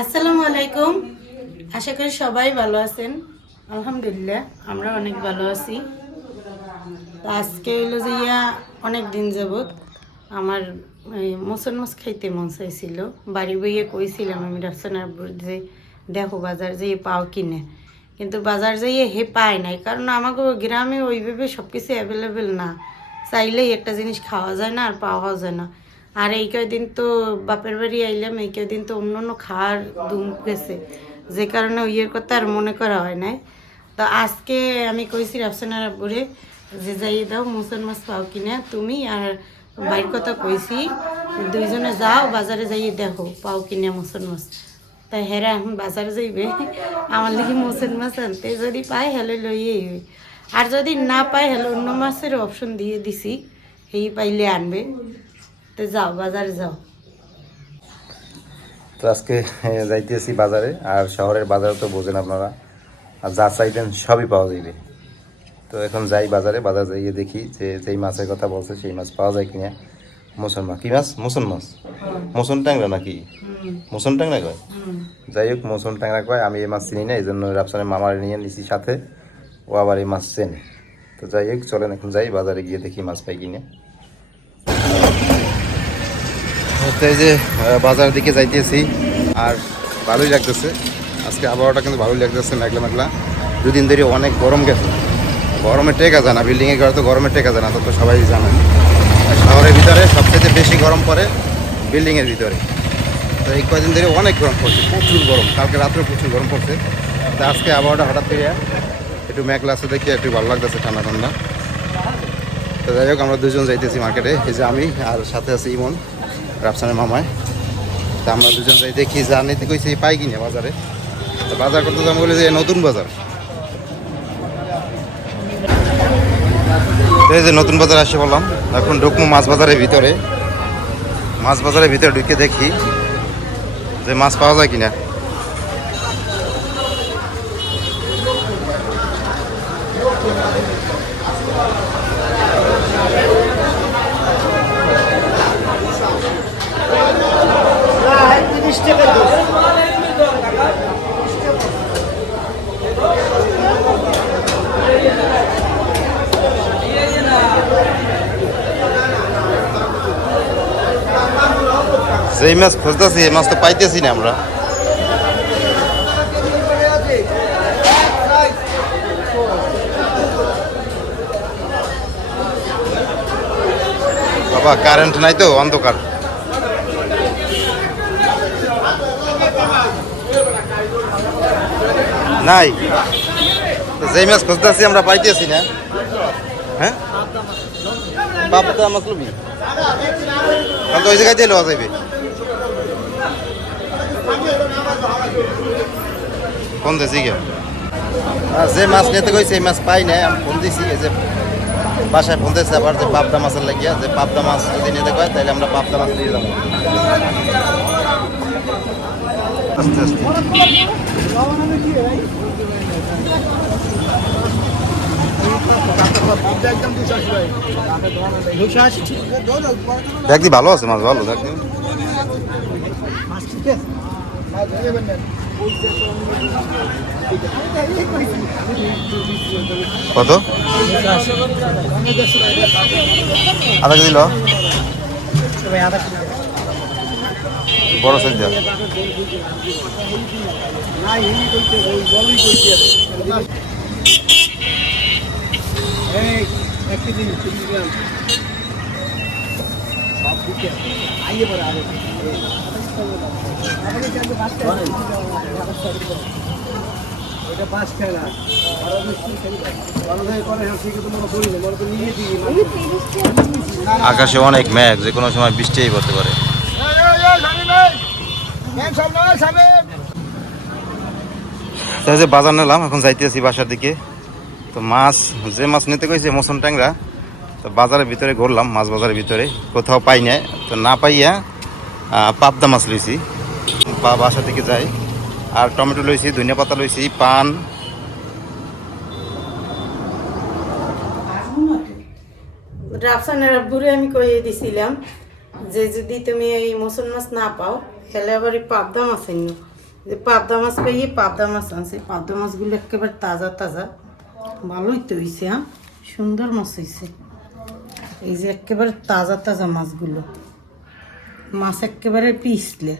আসসালামু আলাইকুম। আশা করি সবাই ভালো আছেন। আলহামদুলিল্লাহ আমরা অনেক ভালো আছি। তো আজকে হইলো যে অনেক দিন যাবত আমার মোসন মাছ খাইতে মন চাইছিল। বাড়ি বইয়ে কইছিলাম আমি রাফসানার যে দেখো বাজার যেয়ে পাও কিনে, কিন্তু বাজার যাইয়ে হে পায় নাই, কারণ আমাকে গ্রামে ওইভাবে সব কিছু অ্যাভেলেবেল না। চাইলেই একটা জিনিস খাওয়া যায় না আর পাওয়া যায় না। আর এই কয়দিন তো বাপের বাড়ি আইলাম, এই কয়দিন তো অন্য অন্য খাওয়ার দুম গেছে, যে কারণে ওইয়ের কথা আর মনে করা হয় নাই। তো আজকে আমি কইছি রাফসানার আব্বুরে যে যাইয়ে দাও মোসন মাছ পাও কিনা তুমি আর বাইর কথা কইছি, দুইজনে যাও বাজারে যাইয়ে দেখো পাও কিনা মোসন মাছ। তাই হেরা এখন বাজারে যাইবে আমার লিখে মোসন মাছ আনতে, যদি পাই হেলে লইয়ে, আর যদি না পাই হেলে অন্য মাছের অপশন দিয়ে দিছি, এই পাইলে আনবে। তো যাও বাজারে যাও। তো আজকে যাইতেছি বাজারে, আর শহরের বাজারে তো বোঝেন আপনারা, আর যা চাইতেন সবই পাওয়া যাইবে। তো এখন যাই বাজারে, বাজার যাইয়ে দেখি যে যেই মাছের কথা বলছে সেই মাছ পাওয়া যায় কিনা। মোসন মাছ, কি মাছ? মোসন মাছ, মোসন ট্যাংরা নাকি মোসন ট্যাংরা কয়? যাই হোক, মোসন ট্যাংরা কয়। আমি এই মাছ চিনি না, এই জন্য রাফসানের মামার নিয়ে নিছি সাথে, ও আবার এই মাছ চেনে। তো যাই হোক, চলেন এখন যাই বাজারে গিয়ে দেখি মাছ পাই কিনে। এই যে বাজারের দিকে যাইতেছি, আর ভালোই লাগতেছে আজকে, আবহাওয়াটা কিন্তু ভালোই লাগতেছে, মেঘলা মেঘলা। দুদিন ধরে অনেক গরম গেছে, গরমে টেকা যায় না, বিল্ডিংয়ে ঘরে তো গরমে টেকা যায় না, তো সবাই জানেন। শহরের ভিতরে সবচেয়ে বেশি গরম পড়ে বিল্ডিংয়ের ভিতরে। তো এই কয়দিন ধরে অনেক গরম পড়ছে, প্রচুর গরম, কালকে রাত্রে প্রচুর গরম পড়ছে। তো আজকে আবহাওয়াটা হঠাৎ করে একটু মেঘলা আছে দেখে একটু ভালো লাগতেছে, ঠান্ডা ঠান্ডা। তো যাই হোক, আমরা দুজন যাইতেছি মার্কেটে, এই যে আমি আর সাথে আছে ইমন, রাফসানের মামায়। তা আমরা দুজন যাই দেখি, যা নিতে কইছি পাই কিনা বাজারে। তো বাজার করতে যাবো বলে যে নতুন বাজার, এই যে নতুন বাজার আসে বললাম। এখন ঢুকবো মাছ বাজারের ভিতরে, মাছ বাজারের ভিতরে ঢুকে দেখি যে মাছ পাওয়া যায় কিনা। যেই মাছ খুঁজতেছি এই মাছ তো পাইতেছি না আমরা। বাবা কারেন্ট নাই তো, অন্ধকার। নাই, যেই মাছ খুঁজতেছি আমরা পাইতেছি না। হ্যাঁ, পাবদা মাছ লবি, তো ওই জায়গায় দিয়ে লওয়া যাবে। ফোন দিয়েছি কেউ? যে মাছ নিতে কই সেই মাছ পাই নাই, আমি ফোন দিয়েছি, এই যে বাসায় ফোন দিয়েছে আবার, যে পাবদা মাছের লাগিয়া, যে পাবদা মাছ যদি নিতে কয় তাহলে আমরা পাবদা মাছ নিয়ে যাবো। আস্তে আস্তে দেখি, ভালো আছে মাছ, ভালো দেখি। কত? আধা কেজি ল, বড় সাইজ দেওয়া। আকাশে অনেক মেঘ, যে কোনো সময় বৃষ্টিই পড়তে পারে। বাজার নিলাম, এখন যাইতেছি বাসার দিকে। তো মাছ, যে মাছ নিতে কইছে মোসন ট্যাংরা, তো বাজারের ভিতরে ঘুরলাম, মাছ বাজারের ভিতরে কোথাও পাই না। তো না পাইয়া পাবদা মাছ লইছি, বাসা থেকে যাই। আর টমেটো লইছি, ধনিয়া পাতা লইছি, পান। রাফসানের আব্বুরে আমি কইয়ে দিছিলাম যে যদি তুমি এই মোসন মাছ না পাও তাহলে আবার এই পাবদা মাছ আনো। যে পাবদা মাছ পেয়ে পাবদা মাছ আনছি, পাবদা মাছগুলো একেবারে তাজা তাজা, ভালোই তো হয়েছে। হ্যাঁ, সুন্দর মাছ হয়েছে। এই যে একেবারে তাজা তাজা মাছগুলো, মাছ একেবারে পিছলে।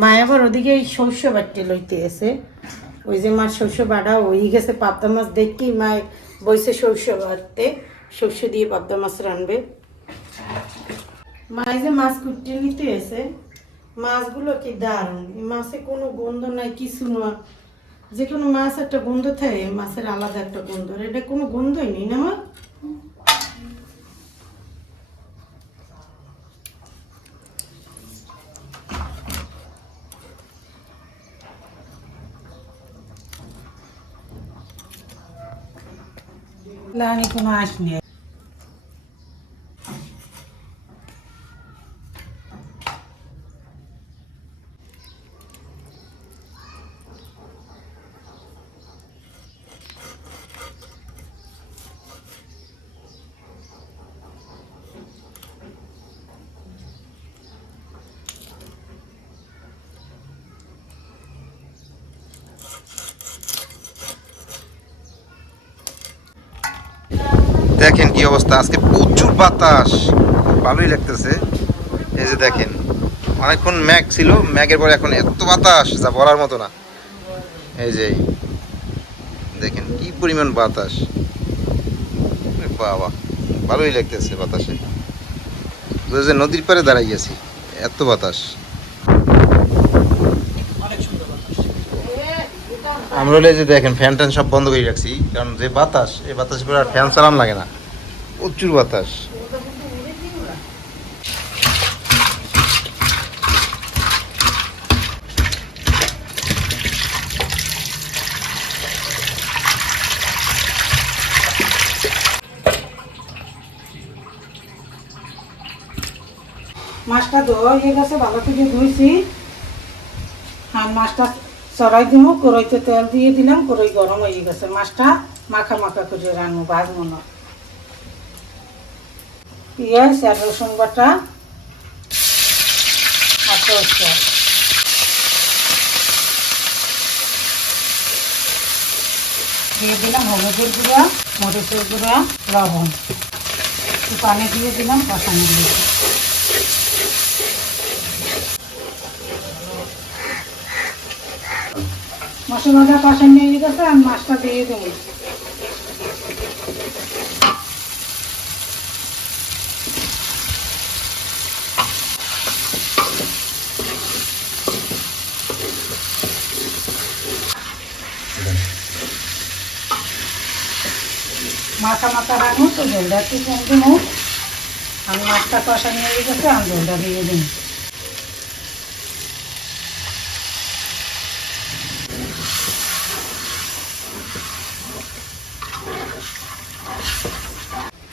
মায় আবার ওদিকে এই শস্য বাটতে লইতে এসে, ওই যে মাছ শস্য বাড়া হয়ে গেছে, পাবদা মাছ দেখি মায় বইছে শস্য বাটতে, শস্য দিয়ে পাবদা মাছ রানবে। মায় যে মাছ কুটতে নিতে এসে, মাছগুলো কি দারুণ, এই মাছে কোনো গন্ধ নাই, কিছু না। যে কোনো মাছ একটা গন্ধ থাকে, মাছের আলাদা একটা গন্ধ, আর এটা কোনো গন্ধই নেই না। আমার লানি কোনো আসনি। দেখেন কি অবস্থা, আজকে প্রচুর বাতাস, ভালোই লাগতেছে। এই যে দেখেন, অনেকক্ষণ ম্যাগ ছিল, ম্যাগের পরে এখন এত বাতাস যা বলার মতো না। এই যে দেখেন কি পরিমাণ বাতাস, বাবা ভালোই লাগতেছে বাতাসে। যে নদীর পাড়ে দাঁড়াই গেছি, এত বাতাস। আমরা হলে যে দেখেন ফ্যান ট্যান সব বন্ধ করে রাখছি, কারণ যে বাতাস, এই বাতাস করে আর ফ্যান চালান লাগে না, প্রচুর বাতাস। মাছটা ধোয়া হয়ে গেছে, ভালো থেকে ধুইছি। আর মাছটা চড়াই দিব, কড়াইতে তেল দিয়ে দিলাম, কড়াই গরম হয়ে গেছে। মাছটা মাখা মাখা করে রান্নু, ভাজবো না। পেঁয়াজ আর রসুন বাটা আর সরষে দিয়ে দিলাম, হলুদের গুঁড়া, মরিচের গুঁড়া, লবণ, একটু পানি দিয়ে দিলাম, কষানো দিয়ে। মশলাটা কষা নিয়ে গেছে, আর মাছটা দিয়ে দেবো। মাথা মাথা রাখবো তো, জলটা একটু কম দেবো। আমি মাছটা কষা নিয়ে গেছে, আমি জলটা দিয়ে দিই।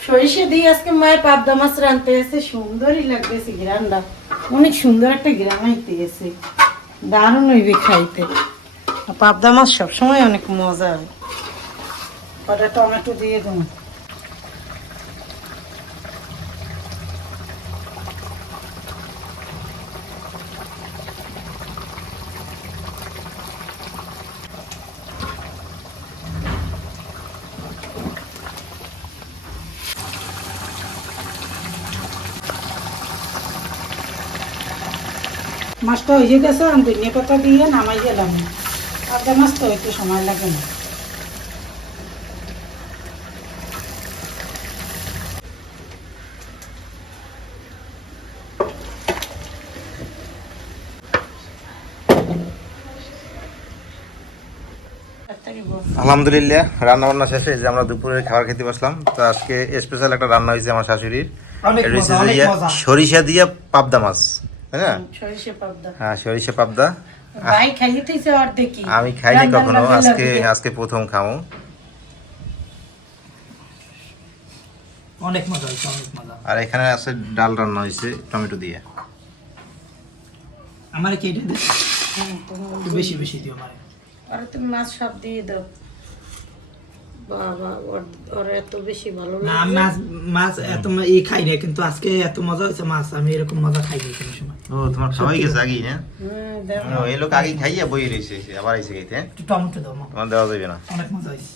সরিষা দিয়ে আজকে মায়ের পাবদা মাছ রাঁধতে এসে, সুন্দরই লাগতেছে গ্রানটা, অনেক সুন্দর একটা গ্রান হইতে গেছে, দারুণ হইবে খাইতে। পাবদা মাছ সবসময় অনেক মজা হয়। কটা টমেটো দিয়ে দেবো। মাছটা হয়ে গেছে, আমি ধনিয়া পাতা দিয়ে নামাই গেলাম। পাবদা মাছ তো একটু সময় লাগে না। আলহামদুলিল্লাহ, রান্না বান্না শেষে যে আমরা দুপুরের খাবার খেতে বসলাম। তো আজকে স্পেশাল একটা রান্না হয়েছে আমার শাশুড়ির, সরিষা দিয়ে পাবদা মাছ, তাই না? সরিষা পাবদা, হ্যাঁ সরিষা পাবদা। ভাই খাইতেছে অর্ধেকই, আমি খাইনি কখনো, আজকে প্রথম খাবো। অনেক মজা হয়েছে, অনেক মজা। আর এখানে আছে ডাল রান্না হয়েছে টমেটো দিয়ে। আমার কি এটা একটু বেশি বেশি দিও, মানে আর তুমি মাছ সব দিয়ে দাও। বাবা ওর এত বেশি ভালো না লাগে মাছ মাছ এত খাই না, কিন্তু আজকে এত মজা হয়েছে মাছ, আমি এরকম মজা খাই নাই কোনো সময়। ও তোমার খাওয়াই গেছে আগেই না? দেখো এই লোক আগেই খাইয়া বই রয়েছে, আবার আইসে খাইতে। একটু টমেটো দাও মা, আমার দেওয়া যাবে না। অনেক মজা হয়েছে।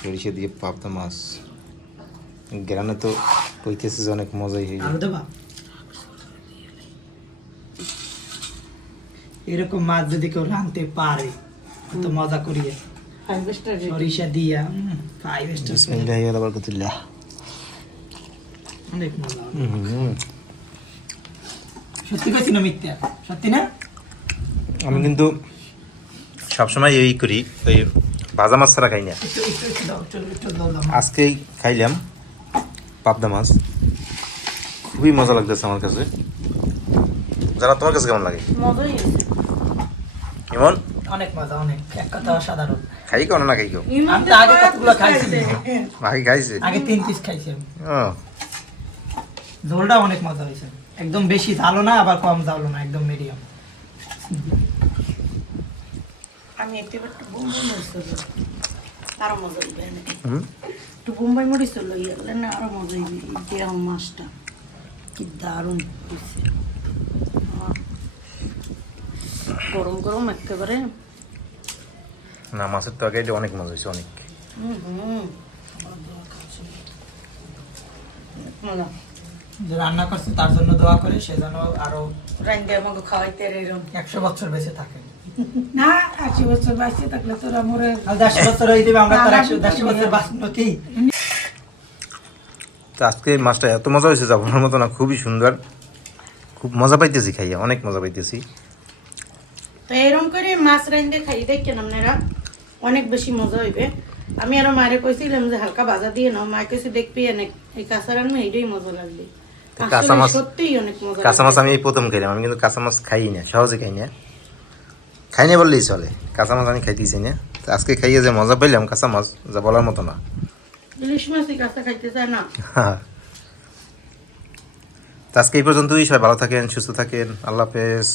সরিষা দিয়ে পাবদা মাছ গ্রামে তো কইতেছে যে অনেক মজাই হয়ে আলু দেবা? এরকম মাছ যদি কেউ রাঁধতে পারে তো মজা করিয়ে সরিষা দিয়া 5 স্টার বিসমিল্লাহ ওয়া বারাকাতুল্লাহ। অনেক মজা হবে। সত্যি কইছি না মিথ্যা? সত্যি না? আমি কিন্তু সবসময় এই করি, ওই ভাজা মাছ ছাড়া খাই না। একটু দাও, একটু দাও দাও। আজকেই খাইলাম পাবদা মাছ, খুবই মজা লাগতেছে আমার কাছে। জানা তোমার কাছে কেমন লাগে? মজাই হয়েছে। ইমন অনেক মজা, অনেক, এক কথা অসাধারণ। খাই কেউ না খাই কেউ? আমি তো আগে কতগুলো খাইছি, ভাই খাইছে? আগে 3 পিস খাইছি আমি। ও ঝোলটা অনেক মজা হয়েছে, একদম বেশি ঝালও না আবার কম ঝালও না, একদম মিডিয়াম। আমি একটু বোম্বাই মরিচ আরো মজা হইবে হুম, একটু বোম্বাই মরিচ লইলে না আরো মজা হইবে। এই যে মাছটা কি দারুণ হয়েছে, গরম গরম একেবারে। না মাছের তরকারিটা অনেক মজা হয়েছে, অনেক। মজা যে রান্না করছে তার জন্য দোয়া করে, সে যেন আরো রান্দে আমাকে খাওয়াইতে এরকম 100 বছর বেঁচে থাকে। না 80 বছর বাঁচতে থাকলে তোরা মরে আর 100 বছর হয়ে যাবে, আমরা তো 100 বছর বাঁচবো কি? তো আজকে মাছটা এত মজা হয়েছে যা বলার মতো না, খুবই সুন্দর, খুব মজা পাইতেছি খাইয়া, অনেক মজা পাইতেছি। তো এরকম করে মাছ রান্দে খাই দেখেন আপনারা, অনেক বেশি মজা হইবে। আমি আরো মায়ের কইছিলাম যে হালকা ভাজা দিয়ে নাও, মায়ের কাছে দেখবি অনেক এই কাঁচা রান্না এইটাই মজা লাগবে। কাঁচা মাছ, সত্যিই অনেক মজা কাঁচা মাছ আমি এই প্রথম খাইলাম। আমি কিন্তু কাঁচা মাছ খাই না, সহজে খাই না, খাই না বললেই চলে। কাঁচা মাছ আমি খাইতেছি না, তো আজকে খাইয়ে যে মজা পাইলাম কাঁচা মাছ যা বলার মতো না। ইলিশ মাছই কাঁচা খাইতে চায় না। তো আজকে এই পর্যন্তই, সবাই ভালো থাকেন, সুস্থ থাকেন, আল্লাহ হাফেজ।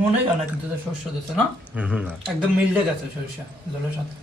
মনে হয় না, কিন্তু শস্য দিচ্ছে না, হুম হুম। একদম মিলতে গেছে সরিষা জলের সাথে।